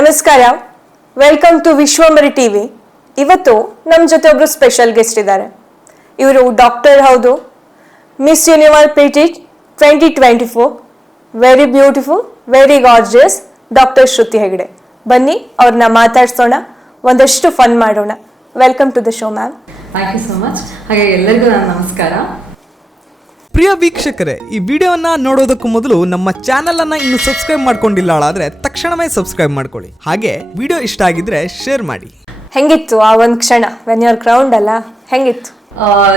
ನಮಸ್ಕಾರ, welcome to ವಿಶ್ವಂಬರಿ TV. ಇವತ್ತು ನಮ್ಮ ಜೊತೆ ಒಬ್ರು ಸ್ಪೆಷಲ್ ಗೆಸ್ಟ್ ಇದ್ದಾರೆ. ಇವರು ಡಾಕ್ಟರ್ ಹೌದು, Miss Universe pretty 2024, very beautiful, very gorgeous doctor Shruti Hegde. ಬನ್ನಿ ಅವ್ರನ್ನ ಮಾತಾಡ್ಸೋಣ, ಒಂದಷ್ಟು ಫನ್ ಮಾಡೋಣ. Welcome to the show ma'am. Thank you so much. ಹಾಗೆ ಎಲ್ಲರಿಗೂ ನನ್ನ ನಮಸ್ಕಾರ. ಪ್ರಿಯ ವೀಕ್ಷಕರೇ, ಈ ವಿಡಿಯೋವನ್ನ ನೋಡೋದಕ್ಕೂ ಮೊದಲು ನಮ್ಮ ಚಾನೆಲ್ ಅನ್ನ ಇನ್ನು ಸಬ್ಸ್ಕ್ರೈಬ್ ಮಾಡ್ಕೊಂಡಿಲ್ಲ ಆದ್ರೆ ತಕ್ಷಣವೇ ಸಬ್ಸ್ಕ್ರೈಬ್ ಮಾಡ್ಕೊಳ್ಳಿ. ಹಾಗೆ ವಿಡಿಯೋ ಇಷ್ಟ ಆಗಿದ್ರೆ ಶೇರ್ ಮಾಡಿ. ಹೆಂಗಿತ್ತು ಆ ಒಂದು ಕ್ಷಣ ವೆನ್ ಯುವರ್ ಕ್ರೌಂಡ್ ಅಲ್ಲ, ಹೆಂಗಿತ್ತು?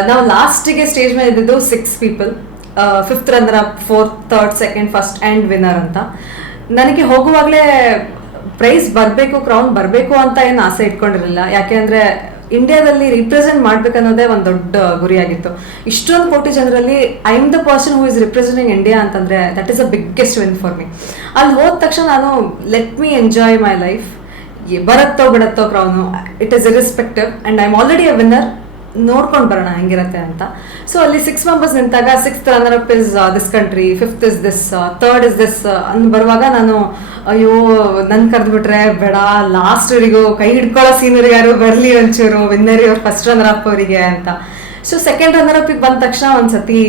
ನಾವು ಲಾಸ್ಟಿಗೆ ಸ್ಟೇಜ್ ಮೇಲೆ ಇದ್ದಿದ್ದು 6 people, 5th runner up, 4th, 3rd, 2nd, 1st and winner ಅಂತ. ನನಗೆ ಹೋಗುವಾಗಲೇ ಪ್ರೈಸ್ ಬರಬೇಕು, ಕ್ರೌನ್ ಬರಬೇಕು ಅಂತ ಏನು ಆಸೆ ಇಟ್ಕೊಂಡಿರಲಿಲ್ಲ. ಯಾಕೆ ಅಂದರೆ ಇಂಡಿಯಾದಲ್ಲಿ ರಿಪ್ರೆಸೆಂಟ್ ಮಾಡ್ಬೇಕನ್ನೋದೇ ಒಂದು ದೊಡ್ಡ ಗುರಿಯಾಗಿತ್ತು. ಇಷ್ಟೊಂದು ಕೋಟಿ ಜನರಲ್ಲಿ I am the person who is representing India ಅಂತಂದರೆ that is a biggest win for me. ಅಲ್ಲಿ ಹೋದ ತಕ್ಷಣ ನಾನು let me enjoy my life. ಬರುತ್ತೋ ಬಿಡುತ್ತೋ crown, it is irrespective and I am already a winner. ನೋಡ್ಕೊಂಡು ಬರೋಣ ಹೆಂಗಿರುತ್ತೆ ಅಂತ. ಸೊ ಅಲ್ಲಿ 6 ಮೆಂಬರ್ಸ್ ನಿಂತಾಗ 6th runner up is this country, 5th is this, 3rd is this ಅಂದ್ ಬರುವಾಗ ನಾನು ಅಯ್ಯೋ ನನ್ ಕರೆದ್ಬಿಟ್ರೆ ಬೇಡ, ಲಾಸ್ಟ್ವರೆಗೂ ಕೈ ಹಿಡ್ಕೊಳ್ಳೋ ಸೀನಿಯರ್ ಯಾರು ಬರಲಿ ಒಂಚೂರು, ವಿನ್ನರ್ ಇವ್ರು 1st ರನ್ನರ್ ಅಪ್ ಅವರಿಗೆ ಅಂತ. ಸೊ 2nd ರನ್ನರ್ ಅಪ್ಪಿಗೆ ಬಂದ ತಕ್ಷಣ ಒಂದ್ಸತಿ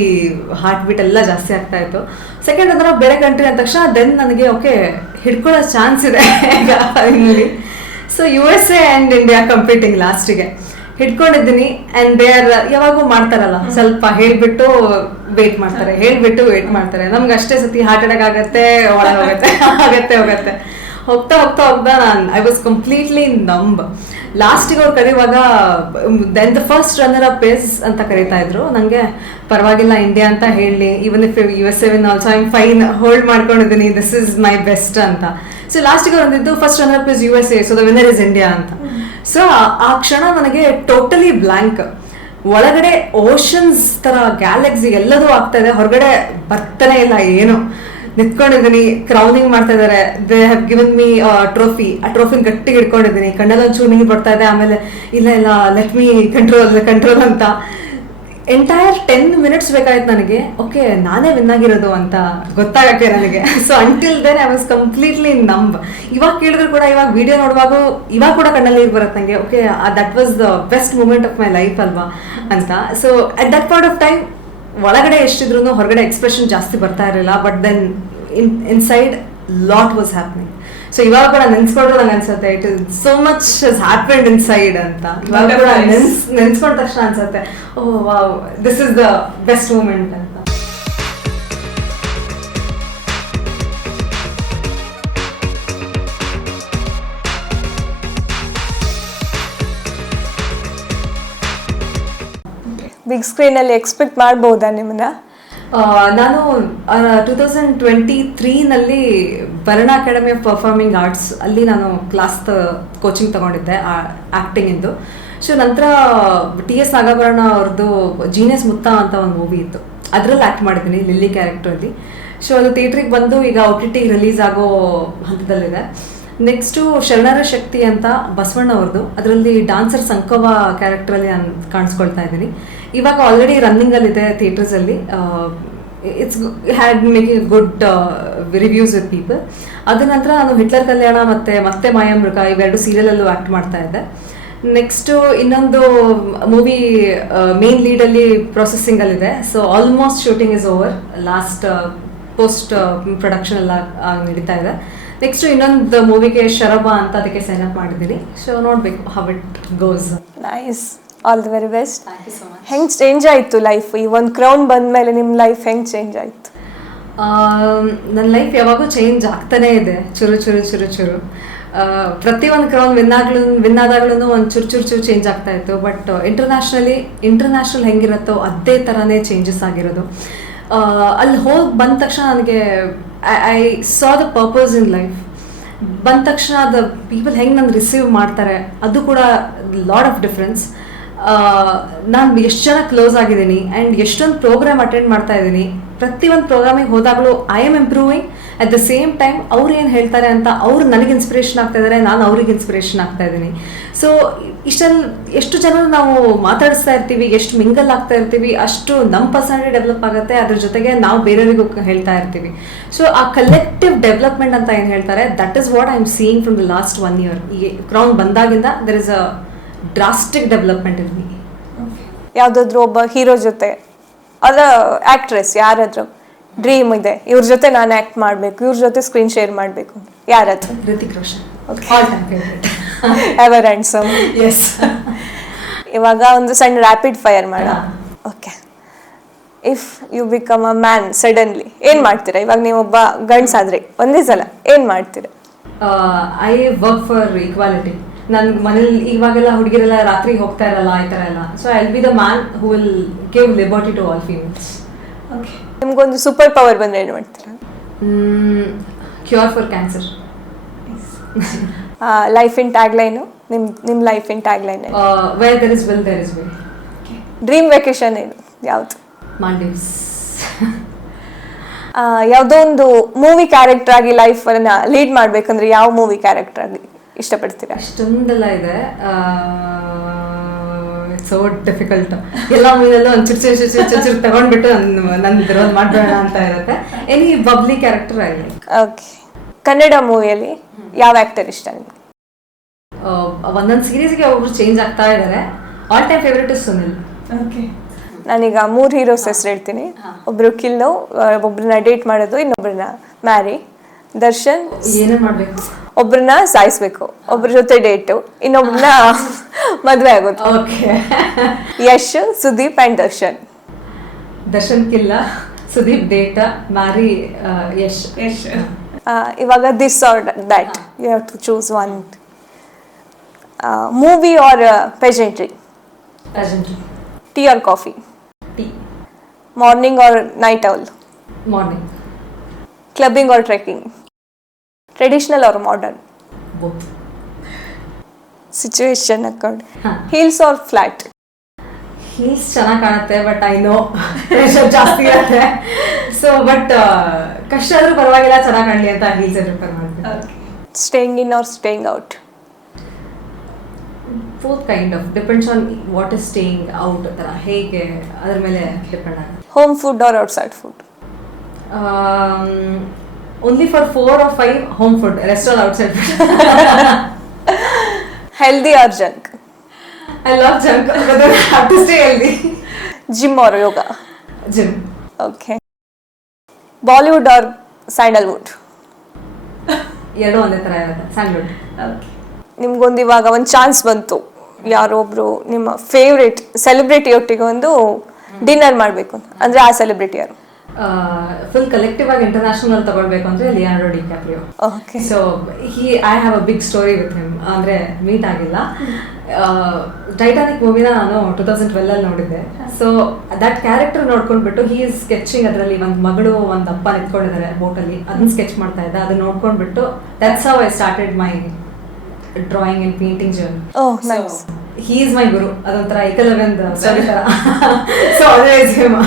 ಹಾರ್ಟ್ ಬೀಟ್ ಎಲ್ಲ ಜಾಸ್ತಿ ಆಗ್ತಾ ಇತ್ತು. 2nd ರನ್ನರ್ ಅಪ್ ಬೇರೆ ಕಂಟ್ರಿ ಅಂದ ತಕ್ಷಣ ದೆನ್ ನನಗೆ ಓಕೆ ಹಿಡ್ಕೊಳ್ಳೋ ಚಾನ್ಸ್ ಇದೆ finally. So USA and India competing ಲಾಸ್ಟಿಗೆ ಹಿಡ್ಕೊಂಡಿದ್ದೀನಿ. ಆ್ಯಂಡ್ ದೇ ಆರ್ ಯಾವಾಗೂ ಮಾಡ್ತಾರಲ್ಲ, ಸ್ವಲ್ಪ ಹೇಳ್ಬಿಟ್ಟು ವೇಟ್ ಮಾಡ್ತಾರೆ, ಹೇಳ್ಬಿಟ್ಟು ವೇಟ್ ಮಾಡ್ತಾರೆ. ನಮ್ಗೆ ಅಷ್ಟೇ ಸತಿ ಹಾರ್ಟ್ ಅಟ್ಯಾಕ್ ಆಗತ್ತೆ, ಒಳಗೆ ಹೋಗುತ್ತೆ, ಹೋಗುತ್ತೆ. ಹೋಗ್ತಾ ನಾನು ಐ ವಾಸ್ ಕಂಪ್ಲೀಟ್ಲಿ ನಂಬ್. ಲಾಸ್ಟಿಗೆ ಅವ್ರು ಕರೆಯುವಾಗ then the first runner up is ಅಂತ ಕರೀತಾ ಇದ್ರು. ನನಗೆ ಪರವಾಗಿಲ್ಲ ಇಂಡಿಯಾ ಅಂತ ಹೇಳಿ, even if USA win also I am fine, hold ಮಾಡ್ಕೊಂಡಿದ್ದೀನಿ, ದಿಸ್ ಇಸ್ ಮೈ ಬೆಸ್ಟ್ ಅಂತ. ಸೊ ಲಾಸ್ಟಿಗೆ ಬಂದಿದ್ದು first runner up is USA, so the winner is India ಅಂತ. ಸೊ ಆ ಕ್ಷಣ ನನಗೆ ಟೋಟಲಿ ಬ್ಲ್ಯಾಂಕ್. ಒಳಗಡೆ ಓಷನ್ಸ್ ತರ ಗ್ಯಾಲಕ್ಸಿ ಎಲ್ಲದೂ ಆಗ್ತಾ ಇದೆ, ಹೊರಗಡೆ ಬರ್ತಾನೆ ಇಲ್ಲ ಏನು. ನಿಂತ್ಕೊಂಡಿದ್ದೀನಿ, ಕ್ರೌನಿಂಗ್ ಮಾಡ್ತಾ ಇದಾರೆ, they have given me trophy. ಆ ಟ್ರೋಫಿನ ಗಟ್ಟಿಗೆ ಹಿಡ್ಕೊಂಡಿದ್ದೀನಿ, ಕಣ್ಣಲ್ಲಿ ಒಂಚೂರು ನೀರು ಬರ್ತಾ ಇದೆ. ಆಮೇಲೆ ಇಲ್ಲ ಲೆಟ್ ಮೀ ಕಂಟ್ರೋಲ್ ಅಂತ. ಎಂಟೈರ್ 10 minutes ಬೇಕಾಯ್ತು ನನಗೆ ಓಕೆ ನಾನೇ ವಿನ್ ಆಗಿರೋದು ಅಂತ ಗೊತ್ತಾಗಕ್ಕೆ ನನಗೆ. So until then I was completely numb. ಇವಾಗ ಕೇಳಿದ್ರು ಕೂಡ, ಇವಾಗ ವಿಡಿಯೋ ನೋಡುವಾಗ ಇವಾಗ ಕೂಡ ಕಣ್ಣಲ್ಲಿ ನೀರು ಬರುತ್ತೆ ನನಗೆ. Okay that was the best moment of my life ಅಲ್ವಾ ಅಂತ. So at that point of time ಒಳಗಡೆ ಎಷ್ಟಿದ್ರು ಹೊರಗಡೆ ಎಕ್ಸ್ಪ್ರೆಷನ್ ಜಾಸ್ತಿ ಬರ್ತಾ ಇರಲಿಲ್ಲ, but then inside lot was happening. So ಇವಾಗ ಕೂಡ ನೆನ್ಸ್ಕೊಂಡ್ರು ನಂಗೆ ಅನ್ಸುತ್ತೆ it is so much has happened inside ಅಂತ. ಇವಾಗ ಕೂಡ ನೆನ್ಸ್ಕೊಂಡ ತಕ್ಷಣ ಅನ್ಸುತ್ತೆ oh wow, this is the best moment ಅಂತ. ಬಿಗ್ ಸ್ಕ್ರೀನಲ್ಲಿ ಎಕ್ಸ್ಪೆಕ್ಟ್ ಮಾಡ್ಬೋದಾ ನಿಮ್ಮನ್ನ? ನಾನು 2023ನಲ್ಲಿ ವರ್ಣ ಅಕಾಡೆಮಿ ಆಫ್ ಪರ್ಫಾರ್ಮಿಂಗ್ ಆರ್ಟ್ಸ್ ಅಲ್ಲಿ ನಾನು ಕ್ಲಾಸ್ ಕೋಚಿಂಗ್ ತಗೊಂಡಿದ್ದೆ ಆ್ಯಕ್ಟಿಂಗ್ ಇಂದು. ಸೊ ನಂತರ TS ನಾಗಾಭರಣ ಅವ್ರದ್ದು ಜೀನಿಯಸ್ ಮುತ್ತ ಅಂತ ಒಂದು ಮೂವಿ ಇತ್ತು, ಅದರಲ್ಲಿ ಆ್ಯಕ್ಟ್ ಮಾಡಿದ್ದೀನಿ ಲಿಲ್ಲಿ ಕ್ಯಾರೆಕ್ಟ್ರಲ್ಲಿ. ಸೊ ಅದು ಥಿಯೇಟ್ರಿಗೆ ಬಂದು ಈಗ OTT ರಿಲೀಸ್ ಆಗೋ ಹಂತದಲ್ಲಿದೆ. ನೆಕ್ಸ್ಟು ಶರಣರ ಶಕ್ತಿ ಅಂತ ಬಸವಣ್ಣ ಅವ್ರದ್ದು, ಅದರಲ್ಲಿ ಡಾನ್ಸರ್ ಸಂಕವ ಕ್ಯಾರೆಕ್ಟ್ರಲ್ಲಿ ನಾನು ಕಾಣಿಸ್ಕೊಳ್ತಾ ಇದ್ದೀನಿ. ಇವಾಗ ಆಲ್ರೆಡಿ ರನ್ನಿಂಗಲ್ಲಿದೆ ಥಿಯೇಟರ್ಸಲ್ಲಿ. It's had making good reviews with people. ಅದ ನಂತರ ನಾನು ಹಿಟ್ಲರ್ ಕಲ್ಯಾಣ ಮತ್ತೆ ಮಾಯಾಮೃಗ ಇವೆರಡು ಸೀರಿಯಲಲ್ಲೂ ಆ್ಯಕ್ಟ್ ಮಾಡ್ತಾ ಇದ್ದೆ. ನೆಕ್ಸ್ಟು ಇನ್ನೊಂದು ಮೂವಿ ಮೇನ್ ಲೀಡಲ್ಲಿ ಪ್ರೊಸೆಸಿಂಗಲ್ಲಿದೆ. So almost shooting is over, last post production ಎಲ್ಲ ನಡೀತಾ ಇದೆ. ನೆಕ್ಸ್ಟು ಇನ್ನೊಂದು ಮೂವಿಗೆ ಶರಬ ಅಂತ ಅದಕ್ಕೆ ಸೈನ್ ಅಪ್ ಮಾಡಿದ್ದೀನಿ. ಸೊ ನೋಡಬೇಕು how it goes. Nice, all the very best. Thank you so much. ಹೆಂಗೆ ಚೇಂಜ್ ಆಯಿತು ಲೈಫ್? ಈ ಒಂದು ಕ್ರೌನ್ ಬಂದ ಮೇಲೆ ನಿಮ್ಮ ಲೈಫ್ ಹೆಂಗೆ ಚೇಂಜ್ ಆಯಿತು? ನನ್ನ ಲೈಫ್ ಯಾವಾಗೂ ಚೇಂಜ್ ಆಗ್ತಾನೇ ಇದೆ, ಚುರು. ಪ್ರತಿಯೊಂದು ಕ್ರೌನ್ ವಿನ್ ಆದಾಗ್ಲೂ ಒಂದು ಚೂರು ಚೇಂಜ್ ಆಗ್ತಾ ಇತ್ತು. ಬಟ್ ಇಂಟರ್ನ್ಯಾಷನಲ್ ಹೆಂಗಿರುತ್ತೋ ಅದೇ ಥರನೇ ಚೇಂಜಸ್ ಆಗಿರೋದು. ಅಲ್ಲಿ ಹೋಗಿ ಬಂದ ತಕ್ಷಣ ನನಗೆ I saw the purpose in life. ಬಂದ ತಕ್ಷಣ ದ ಪೀಪಲ್ ಹೆಂಗೆ ನಾನು ರಿಸೀವ್ ಮಾಡ್ತಾರೆ ಅದು ಕೂಡ ಲಾಟ್ ಆಫ್ ಡಿಫ್ರೆನ್ಸ್. ನಾನು ಎಷ್ಟು ಜನ ಕ್ಲೋಸ್ ಆಗಿದ್ದೀನಿ ಆ್ಯಂಡ್ ಎಷ್ಟೊಂದು ಪ್ರೋಗ್ರಾಮ್ ಅಟೆಂಡ್ ಮಾಡ್ತಾ ಇದ್ದೀನಿ. ಪ್ರತಿಯೊಂದು ಪ್ರೋಗ್ರಾಮಿಗೆ ಹೋದಾಗಲೂ I am improving at the same time ಅವ್ರು ಏನು ಹೇಳ್ತಾರೆ ಅಂತ ಅವ್ರು ನನಗೆ ಇನ್ಸ್ಪಿರೇಷನ್ ಆಗ್ತಾ ಇದ್ದಾರೆ, ನಾನು ಅವ್ರಿಗೆ ಇನ್ಸ್ಪಿರೇಷನ್ ಆಗ್ತಾ ಇದ್ದೀನಿ. ಸೊ ಇಷ್ಟಲ್ಲಿ ಎಷ್ಟು ಜನ ನಾವು ಮಾತಾಡಿಸ್ತಾ ಇರ್ತೀವಿ, ಎಷ್ಟು ಮಿಂಗಲ್ ಆಗ್ತಾ ಇರ್ತೀವಿ, ಅಷ್ಟು ನಮ್ಮ ಪರ್ಸನಾಲಿಟಿ ಡೆವಲಪ್ ಆಗುತ್ತೆ. ಅದ್ರ ಜೊತೆಗೆ ನಾವು ಬೇರೆಯವರಿಗೂ ಹೇಳ್ತಾ ಇರ್ತೀವಿ. ಸೊ ಆ ಕಲೆಕ್ಟಿವ್ ಡೆವಲಪ್ಮೆಂಟ್ ಅಂತ ಏನು ಹೇಳ್ತಾರೆ, that is what I am seeing from the last 1 year. ಈ ಕ್ರೌನ್ ಬಂದಾಗಿಂದ there is a drastic development in me. ಯಾವುದಾದ್ರೂ ಒಬ್ಬ ಹೀರೋ ಜೊತೆ ಅದ ಆಕ್ಟ್ರೆಸ್ ಯಾರಾದ್ರೂ ಡ್ರೀಮ್ ಇದೆ, ಇವ್ರ ಜೊತೆ ನಾನು ಆಕ್ಟ್ ಮಾಡಬೇಕು, ಇವ್ರ ಜೊತೆ ಸ್ಕ್ರೀನ್ ಶೇರ್ ಮಾಡಬೇಕು, ಯಾರಾದ್ರೂ? Hrithik Roshan. Okay. All time favourite. Ever handsome. Yes. ಇವಾಗ ಒಂದು ಸಣ್ಣ ರ್ಯಾಪಿಡ್ ಫೈರ್ ಮಾಡ. Okay. If you become a man suddenly ಏನು ಮಾಡ್ತೀರಾ? ಇವಾಗ ನೀವು ಒಬ್ಬ ಗಂಡ್ಸಾದ್ರೆ ಒಂದೇ ಸಲ ಏನು ಮಾಡ್ತೀರಾ? I work for equality. ನನ್ಗೆ ಮನೇಲಿ ಇವಾಗೆಲ್ಲ ಹುಡುಗಿರೆಲ್ಲ ರಾತ್ರಿ ಹೋಗ್ತಾ ಇರಲ್ಲ, ಈ ಥರ ಎಲ್ಲ. So I will be the man who will give liberty to all females. Okay. ನಿಮ್ಗೊಂದು ಸೂಪರ್ ಪವರ್ ಬಂದ್ರೆ ಏನು ಮಾಡ್ತೀರಾ? Cure for cancer. Life in tagline, ನಿಮ್ಮ life in tagline where there is will there is way. Dream vacation ಏನು, ಯಾವುದು? ಮಾಲ್ಡೀವ್ಸ್. ಯಾವುದೋ ಒಂದು movie character ಆಗಿ ಲೈಫನ್ನ ಲೀಡ್ ಮಾಡ್ಬೇಕಂದ್ರೆ ಯಾವ ಮೂವಿ ಕ್ಯಾರೆಕ್ಟರ್ ಆಗಿ ಇಷ್ಟಪಡ್ತೀರಾ? ಅಷ್ಟೊಂದೆಲ್ಲ ಇದೆ. It's so difficult. ಎಲ್ಲ ಮೂವಿಯಲ್ಲೂ ಒಂದು ಚುಚ್ಚು ತಗೊಂಡ್ಬಿಟ್ಟು ನನ್ನ ಇದ್ರಲ್ಲಿ ಮಾಡಬೇಡ ಅಂತ ಇರುತ್ತೆ. ಎನಿ ಬಬ್ಲಿ ಕ್ಯಾರೆಕ್ಟರ್ ಆಗಲಿ. ಓಕೆ. ಕನ್ನಡ ಮೂವಿಯಲ್ಲಿ ಯಾವ ಆಕ್ಟರ್ ಇಷ್ಟ ನಿಮಗೆ? ಒಂದೊಂದು ಸೀರೀಸ್ಗೆ ಒಬ್ರು ಚೇಂಜ್ ಆಗ್ತಾ ಇದ್ದಾರೆ. All time favourite is Sunil. Okay. ನಾನೀಗ 3 ಹೀರೋಸ್ ಹೆಸರು ಹೇಳ್ತೀನಿ. ಒಬ್ರು ಕಿಲ್ಲು, ಒಬ್ರನ್ನ ಡೇಟ್ ಮಾಡೋದು, ಇನ್ನೊಬ್ರನ್ನ ಮ್ಯಾರಿ. ದರ್ಶನ್ ಏನೇ ಮಾಡಬೇಕು, ಒಬ್ರನ್ನ ಸಾಯಿಸ್ಬೇಕು, ಒಬ್ರ ಜೊತೆ ಡೇಟು, ಇನ್ನೊಬ್ರನ್ನ ಮದುವೆ ಆಗೋದು. Okay. Yash, Sudeep and Darshan. Darshan kill, Sudeep date, marry Yash. ಇವಾಗ this or that you have to choose one. Movie or pageantry? Pageantry. Tea or coffee? Tea. Morning or night owl? Morning. Clubbing or trekking? Traditional or modern? Both. Situation account. ಹಾ. Heels or flat? Heels ಚೆನ್ನಾಗಿ ಕಾಣುತ್ತೆ, but I know pressure ಜಾಸ್ತಿ ಇರುತ್ತೆ. So but ಕಷ್ಟ ಆದ್ರೂ ಪರವಾಗಿಲ್ಲ, ಚೆನ್ನಾಗಿ ಕಾಣಲಿ ಅಂತ ಹೀಲ್ಸ್ ಪ್ರಿಫರ್ ಮಾಡ್ತೀನಿ. Staying in or staying out? Both kind of depends on what is staying out. ಥರ ಹೇಗೆ ಅದ್ರ ಮೇಲೆ ಡಿಪೆಂಡ್ ಆಗುತ್ತೆ. Home food or outside food? Only for 4 or 5 home food, rest all outside food. Healthy or junk? I love junk, but I have to stay healthy. Gym or yoga? Gym. Okay. Bollywood or Sandalwood? ಎರಡು ಒಂದೇ ಥರ ಇರುತ್ತೆ. Sandalwood. Okay. ನಿಮ್ಗೊಂದು ಇವಾಗ ಒಂದು chance ಬಂತು, ಯಾರೊಬ್ರು ನಿಮ್ಮ favourite celebrity ಒಟ್ಟಿಗೆ ಒಂದು ಡಿನ್ನರ್ ಮಾಡಬೇಕು ಅಂದ್ರೆ ಆ ಸೆಲೆಬ್ರಿಟಿ ಯಾರು? ಫುಲ್ ಕಲೆಕ್ಟಿವ್ ಆಗಿ ಇಂಟರ್ನ್ಯಾಷನಲ್ ತಗೊಳ್ಬೇಕು ಅಂದ್ರೆ Leonardo DiCaprio. Okay. So I have a big story with him. ಅಂದ್ರೆ ಮೀಟ್ ಆಗಿಲ್ಲ. ಟೈಟಾನಿಕ್ ಮೂವಿನ ನಾನು 2012 ನೋಡಿದ್ದೆ. ಸೊ ದಟ್ ಕ್ಯಾರೆಕ್ಟರ್ ನೋಡ್ಕೊಂಡ್ಬಿಟ್ಟು ಹಿ ಇಸ್ ಸ್ಕೆಚಿಂಗ್. ಅದರಲ್ಲಿ ಒಂದು ಮಗಳು ಒಂದು ಅಪ್ಪ ನಿಂತ್ಕೊಂಡಿದ್ದಾರೆ ಬೋಟಲ್ಲಿ, ಅದನ್ನ ಸ್ಕೆಚ್ ಮಾಡ್ತಾ ಇದ್ದ. ಅದನ್ನ ನೋಡ್ಕೊಂಡ್ಬಿಟ್ಟು that's how I started my drawing and painting journey. Oh nice. He is my guru. ಅದೊಂಥರ ಏಕಲವ್ಯಂದ್ ಸ್ಟೋರಿ ತರ. So always him.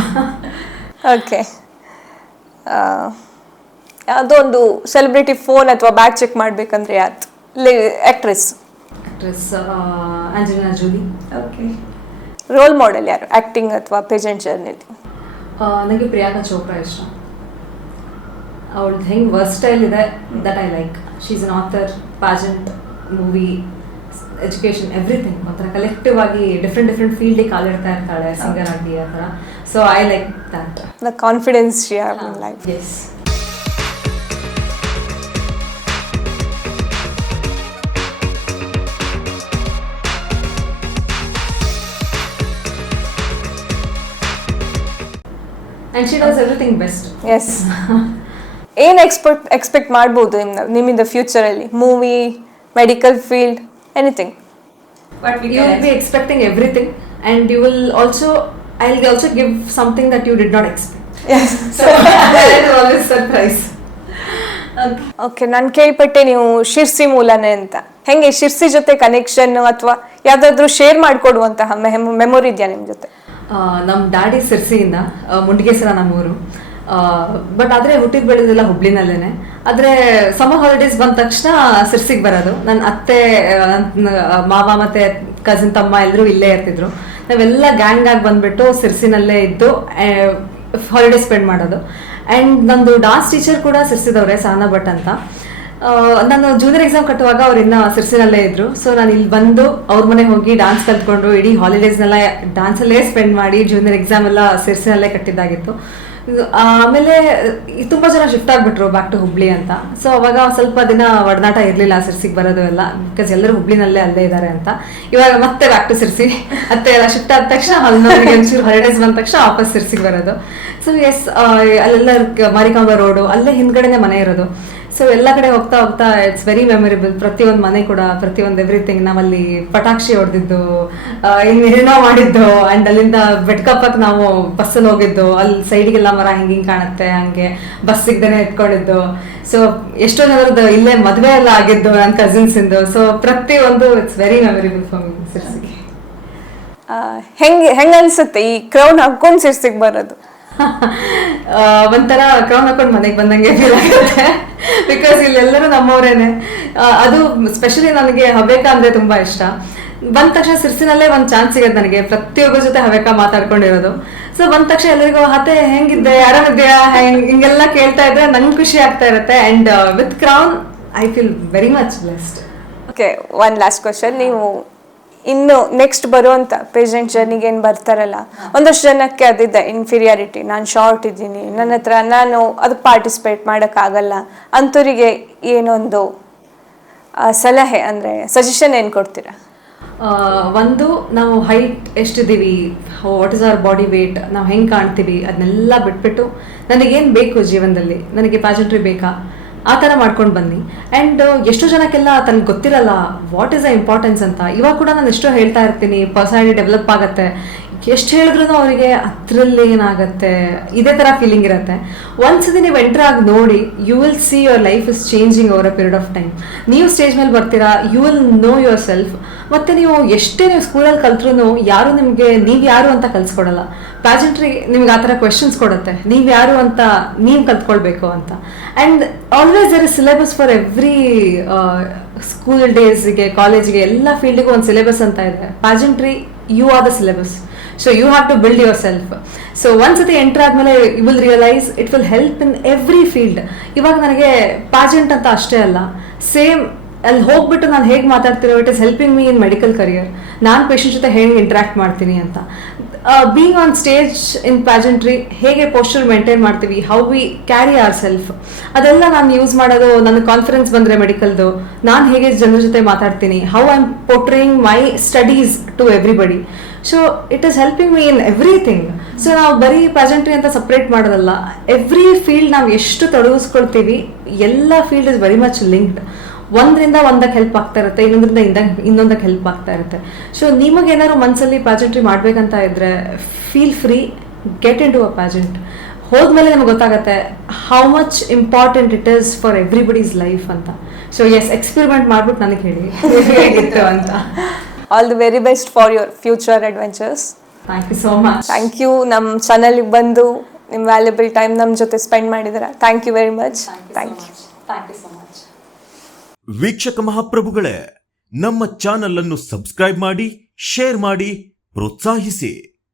ಓಕೆ. ಯಾವುದೋ ಒಂದು ಸೆಲೆಬ್ರಿಟಿ ಫೋನ್ ಅಥವಾ ಬ್ಯಾಗ್ ಚೆಕ್ ಮಾಡಬೇಕಂದ್ರೆ ಯಾರು? Actress? Actress Angelina Jolie. Okay. Role model ಯಾರು ಆಕ್ಟಿಂಗ್ ಅಥವಾ ಪೇಜೆಂಟ್ ಜರ್ನಿಲಿ? ನನಗೆ ಪ್ರಿಯಾಂಕಾ ಚೋಪ್ರಾ ಇಷ್ಟ. ಅವಳದ್ದು ಹೆಂಗೆ ವರ್ಸ್ಟೈಲ್ ಇದೆ, that I like. She is an author, pageant, movie, education, everything. ಒಂಥರ ಕಲೆಕ್ಟಿವ್ ಆಗಿ ಡಿಫ್ರೆಂಟ್ ಫೀಲ್ಡಿಗೆ ಕಾಲಿಡ್ತಾ ಇರ್ತಾಳೆ, ಸಿಂಗರ್ ಆಗಿ ಆ ಥರ. So I like that. The confidence she have in life. Yes. And she does everything best. Yes. ಏನು expect ಮಾಡ್ಬೋದು ನಿಮ್ಮಿಂದ ಫ್ಯೂಚರಲ್ಲಿ? Movie, medical field, anything? You will be expecting everything, and you will also, I'll also give something that you did not expect. Yes. So that is always surprise. Okay. ನಾನು ಕೇಳ್ಪಟ್ಟೆ ನೀವು ಶಿರ್ಸಿ ಮೂಲನೇ ಅಂತ. ಹೆಂಗೆ ಶಿರ್ಸಿ ಜೊತೆ ಕನೆಕ್ಷನ್ ಅಥವಾ ಯಾವುದಾದ್ರೂ ಶೇರ್ ಮಾಡಿಕೊಡುವಂತಹ ಮೆಮೊರಿ ಇದೆಯಾ ನಿಮ್ಮ ಜೊತೆ? ನಮ್ಮ ಡ್ಯಾಡಿ ಸಿರ್ಸಿಯಿಂದ, ಮುಂಡಗೇಸರ ನಮ್ಮೂರು. ಬಟ್ ಆದರೆ ಹುಟ್ಟಿದ ಬೆಳೆದಿಲ್ಲ ಹುಬ್ಳಿನಲ್ಲೇ. ಆದರೆ ಸಮ್ಮರ್ ಹಾಲಿಡೇಸ್ ಬಂದ ತಕ್ಷಣ ಸಿರ್ಸಿಗೆ ಬರೋದು. ನನ್ನ ಅತ್ತೆ, ನನ್ನ ಮಾವ ಮತ್ತು ಕಸಿನ್ ತಮ್ಮ ಎಲ್ಲರೂ ಇಲ್ಲೇ ಇರ್ತಿದ್ರು. ನಾವೆಲ್ಲ ಗ್ಯಾಂಗ್ ಆಗಿ ಬಂದ್ಬಿಟ್ಟು ಸಿರ್ಸಿನಲ್ಲೇ ಇದ್ದು ಹಾಲಿಡೇ ಸ್ಪೆಂಡ್ ಮಾಡೋದು. ಆ್ಯಂಡ್ ನಂದು ಡಾನ್ಸ್ ಟೀಚರ್ ಕೂಡ ಸಿರ್ಸಿದವ್ರೆ, ಸಹನಾ ಭಟ್ ಅಂತ. ನಾನು ಜೂನಿಯರ್ ಎಕ್ಸಾಮ್ ಕಟ್ಟುವಾಗ ಅವ್ರು ಇನ್ನೂ ಸಿರ್ಸಿನಲ್ಲೇ ಇದ್ರು. ಸೊ ನಾನು ಇಲ್ಲಿ ಬಂದು ಅವ್ರ ಮನೆಗೆ ಹೋಗಿ ಡಾನ್ಸ್ ಕಲ್ತ್ಕೊಂಡು ಇಡೀ ಹಾಲಿಡೇಸ್ನೆಲ್ಲ ಡಾನ್ಸಲ್ಲೇ ಸ್ಪೆಂಡ್ ಮಾಡಿ ಜೂನಿಯರ್ ಎಕ್ಸಾಮ್ ಎಲ್ಲ ಸಿರ್ಸಿನಲ್ಲೇ ಕಟ್ಟಿದ್ದಾಗಿತ್ತು. ಆಮೇಲೆ ತುಂಬ ಜನ ಶಿಫ್ಟ್ ಆಗಿಬಿಟ್ರು ಬ್ಯಾಕ್ ಟು ಹುಬ್ಳಿ ಅಂತ. ಸೊ ಅವಾಗ ಸ್ವಲ್ಪ ದಿನ ಒಡನಾಟ ಇರಲಿಲ್ಲ ಸಿರ್ಸಿಗೆ ಬರೋದು ಎಲ್ಲ, ಬಿಕಾಸ್ ಎಲ್ಲರೂ ಹುಬ್ಳಿನಲ್ಲೇ ಅಲ್ಲೇ ಇದ್ದಾರೆ ಅಂತ. ಇವಾಗ ಮತ್ತೆ ಬ್ಯಾಕ್ ಟು ಸಿರ್ಸಿ, ಅತ್ತೆ ಎಲ್ಲ ಶಿಫ್ಟ್ ಆದ ತಕ್ಷಣ ಒಂಚೂರು ಹಾಲಿಡೇಸ್ ಬಂದ ತಕ್ಷಣ ವಾಪಸ್ ಸಿರ್ಸಿಗೆ ಬರೋದು. ಸೊ ಎಸ್, ಅಲ್ಲೆಲ್ಲ ಮಾರಿಕಾಂಬಾ ರೋಡು, ಅಲ್ಲೇ ಹಿಂದ್ಗಡೆನೆ ಮನೆ ಇರೋದು. ಸೊ ಎಲ್ಲ ಕಡೆ ಹೋಗ್ತಾ ಹೋಗ್ತಾ ಇಟ್ಸ್ ವೆರಿ ಮೆಮೊರೇಬಲ್. ಪ್ರತಿಯೊಂದು ಮನೆ ಕೂಡ, ಪ್ರತಿಯೊಂದು ಎವ್ರಿಥಿಂಗ್. ನಾವಲ್ಲಿ ಪಟಾಕ್ಷಿ ಹೊಡೆದಿದ್ದು, ಇನ್ನೇನೋ ಮಾಡಿದ್ದು, ಆ್ಯಂಡ್ ಅಲ್ಲಿಂದ ಬೆಟ್ಕಪ್ಪಕ್ಕೆ ನಾವು ಬಸ್ಸಲ್ಲಿ ಹೋಗಿದ್ದು, ಅಲ್ಲಿ ಸೈಡಿಗೆಲ್ಲ ಮರ ಹಿಂಗೆ ಕಾಣುತ್ತೆ, ಹಂಗೆ ಬಸ್ ಸಿಗ್ದೇನೆ ಎತ್ಕೊಂಡಿದ್ದು. ಸೊ ಎಷ್ಟೋ ಜನರದ್ದು ಇಲ್ಲೇ ಮದುವೆ ಎಲ್ಲ ಆಗಿದ್ದು ನನ್ನ ಕಸಿನ್ಸಿಂದು. ಸೊ ಪ್ರತಿಯೊಂದು it's very memorable for me ಸಿರ್ಸಿಗೆ. ಹೆಂಗೆ ಅನ್ಸುತ್ತೆ ಈ ಕ್ರೌನ್ ಹಾಕೊಂಡು ಸಿರ್ಸಿಗೆ ಬರೋದು? ಒಂಥರ ಕ್ರೌನ್ ಹಾಕೊಂಡು ಮನೆಗೆ ಬಂದಂಗೆ ಫೀಲ್ ಆಗುತ್ತೆ, ಬಿಕಾಸ್ ಇಲ್ಲೆಲ್ಲರೂ ನಮ್ಮವರೇನೆ. ಅದು ಸ್ಪೆಷಲಿ ನನಗೆ ಹವ್ಯಕ ಅಂದರೆ ತುಂಬ ಇಷ್ಟ. ಬಂದ ತಕ್ಷಣ ಸಿರ್ಸಿನಲ್ಲೇ ಒಂದು ಚಾನ್ಸ್ ಸಿಗೋದು ನನಗೆ, ಪ್ರತಿಯೊಬ್ಬರ ಜೊತೆ ಹವ್ಯಕ ಮಾತಾಡ್ಕೊಂಡಿರೋದು. ಸೊ ಬಂದ ತಕ್ಷಣ ಎಲ್ಲರಿಗೂ ಅತ್ತೆ ಹೆಂಗಿದ್ದೆ, ಆರಾಮಿದ್ಯಾ, ಹಿಂಗೆಲ್ಲ ಕೇಳ್ತಾ ಇದ್ರೆ ನಂಗೆ ಖುಷಿ ಆಗ್ತಾ ಇರುತ್ತೆ. And with crown I feel very much blessed. Okay, one last question. ನೀವು ಇನ್ನು ನೆಕ್ಸ್ಟ್ ಬರುವಂಥ ಪೇಷಂಟ್ ಜರ್ನಿಗೆ ಏನು ಬರ್ತಾರಲ್ಲ, ಒಂದಷ್ಟು ಜನಕ್ಕೆ ಅದಿದೆ ಇನ್ಫೀರಿಯಾರಿಟಿ, ನಾನು ಶಾರ್ಟ್ ಇದ್ದೀನಿ, ನನ್ನ ಹತ್ರ ನಾನು ಅದು ಪಾರ್ಟಿಸಿಪೇಟ್ ಮಾಡೋಕ್ಕಾಗಲ್ಲ ಅಂಥವ್ರಿಗೆ ಏನೊಂದು ಸಲಹೆ ಅಂದರೆ ಸಜೆಷನ್ ಏನು ಕೊಡ್ತೀರಾ? ಒಂದು, ನಾವು ಹೈಟ್ ಎಷ್ಟಿದ್ದೀವಿ, what is our body weight, ನಾವು ಹೆಂಗೆ ಕಾಣ್ತೀವಿ ಅದನ್ನೆಲ್ಲ ಬಿಟ್ಬಿಟ್ಟು ನನಗೇನು ಬೇಕು ಜೀವನದಲ್ಲಿ, ನನಗೆ ಪ್ಯಾಜೆಂಟ್ರಿ ಬೇಕಾ, ಆ ಥರ ಮಾಡ್ಕೊಂಡು ಬನ್ನಿ. ಆ್ಯಂಡ್ ಎಷ್ಟೋ ಜನಕ್ಕೆಲ್ಲ ತನಗೆ ಗೊತ್ತಿರಲ್ಲ ವಾಟ್ ಈಸ್ ದ ಇಂಪಾರ್ಟೆನ್ಸ್ ಅಂತ. ಇವಾಗ ಕೂಡ ನಾನು ಎಷ್ಟೋ ಹೇಳ್ತಾ ಇರ್ತೀನಿ, ಪರ್ಸನಾಲಿಟಿ ಡೆವಲಪ್ ಆಗುತ್ತೆ. ಎಷ್ಟು ಹೇಳಿದ್ರು ಅವರಿಗೆ ಅದರಲ್ಲಿ ಏನಾಗುತ್ತೆ, ಇದೇ ಥರ ಫೀಲಿಂಗ್ ಇರುತ್ತೆ. ಒಂದ್ಸತಿ ನೀವು ಎಂಟರ್ ಆಗಿ ನೋಡಿ, you will see your life is changing over a period of time. ನೀವು ಸ್ಟೇಜ್ ಮೇಲೆ ಬರ್ತೀರಾ, you will know yourself. ಮತ್ತು ನೀವು ಎಷ್ಟೇ ನೀವು ಸ್ಕೂಲಲ್ಲಿ ಕಲ್ತ್ರೂ ಯಾರು ನಿಮಗೆ ನೀವು ಯಾರು ಅಂತ ಕಲಿಸ್ಕೊಡಲ್ಲ. ಪ್ಯಾಜೆಂಟ್ರಿ ನಿಮ್ಗೆ ಆ ಥರ ಕ್ವೆಶನ್ಸ್ ಕೊಡುತ್ತೆ, ನೀವು ಯಾರು ಅಂತ ನೀವು ಕಲ್ತ್ಕೊಳ್ಬೇಕು ಅಂತ. And always there is syllabus for every school ಡೇಸ್ಗೆ, ಕಾಲೇಜಿಗೆ, ಎಲ್ಲ ಫೀಲ್ಡಿಗೂ ಒಂದು ಸಿಲೆಬಸ್ ಅಂತ ಇದೆ. Pageantry you are the syllabus. So you have to build yourself. So ಒಂದ್ಸತಿ ಎಂಟರ್ ಆದಮೇಲೆ you will realise it will help in every field. ಇವಾಗ ನನಗೆ ಪ್ಯಾಜೆಂಟ್ ಅಂತ ಅಷ್ಟೇ ಅಲ್ಲ, ಸೇಮ್ ಅಲ್ಲಿ ಹೋಗ್ಬಿಟ್ಟು ನಾನು ಹೇಗೆ ಮಾತಾಡ್ತಿರೋ, it is helping me in medical career. ನಾನು ಪೇಷಂಟ್ ಜೊತೆ ಹೇಗೆ ಇಂಟ್ರಾಕ್ಟ್ ಮಾಡ್ತೀನಿ ಅಂತ. Being on stage in pageantry, ಹೇಗೆ ಪೋಸ್ಚರ್ ಮೇಂಟೈನ್ ಮಾಡ್ತೀವಿ, how we carry ourself, ಅದೆಲ್ಲ ನಾನು ಯೂಸ್ ಮಾಡೋದು. ನನ್ನ ಕಾನ್ಫಿಡೆನ್ಸ್ ಬಂದರೆ ಮೆಡಿಕಲ್ದು, ನಾನು ಹೇಗೆ ಜನರ ಜೊತೆ ಮಾತಾಡ್ತೀನಿ, how I am portraying my studies to everybody. So it is helping me in everything. So ನಾವು ಬರೀ ಪ್ಯಾಜೆಂಟ್ರಿ ಅಂತ ಸಪ್ರೇಟ್ ಮಾಡೋದಲ್ಲ, ಎವ್ರಿ ಫೀಲ್ಡ್ ನಾವು ಎಷ್ಟು ತೊಡಗಿಸ್ಕೊಳ್ತೀವಿ, ಎಲ್ಲ field is very much linked. ಒಂದರಿಂದ ಒಂದಕ್ಕೆ ಹೆಲ್ಪ್ ಆಗ್ತಾ ಇರುತ್ತೆ, ಇನ್ನೊಂದರಿಂದ ಇನ್ನೊಂದಕ್ಕೆ ಹೆಲ್ಪ್ ಆಗ್ತಾ ಇರುತ್ತೆ. ಸೊ ನಿಮಗೇನಾದ್ರು ಮನಸ್ಸಲ್ಲಿ ಪ್ಯಾಜೆಂಟ್ರಿ ಮಾಡಬೇಕಂತ ಇದ್ದರೆ feel free, get into a pageant. ಹೋದ್ಮೇಲೆ ನಮ್ಗೆ ಗೊತ್ತಾಗುತ್ತೆ how much important it is for everybody's life ಅಂತ. ಸೊ ಎಸ್, ಎಕ್ಸ್ಪೆರಿಮೆಂಟ್ ಮಾಡ್ಬಿಟ್ಟು ನನಗೆ ಹೇಳಿ ಹೇಗಿತ್ತು ಅಂತ. All the very best for your future adventures. Thank you so much. Thank you. ನಮ್ಮ ಚಾನಲ್ಗೆ ಬಂದು ನಿಮ್ಮ ವ್ಯಾಲ್ಯೂಬಲ್ ಟೈಮ್ ನಮ್ಮ ಜೊತೆ ಸ್ಪೆಂಡ್ ಮಾಡಿದ್ದೀರಾ. Thank you very much. Thank you. Thank you so much. ವೀಕ್ಷಕ ಮಹಾಪ್ರಭುಗಳೇ, ನಮ್ಮ ಚಾನಲ್ ಅನ್ನು ಸಬ್ಸ್ಕ್ರೈಬ್ ಮಾಡಿ, ಶೇರ್ ಮಾಡಿ, ಪ್ರೋತ್ಸಾಹಿಸಿ.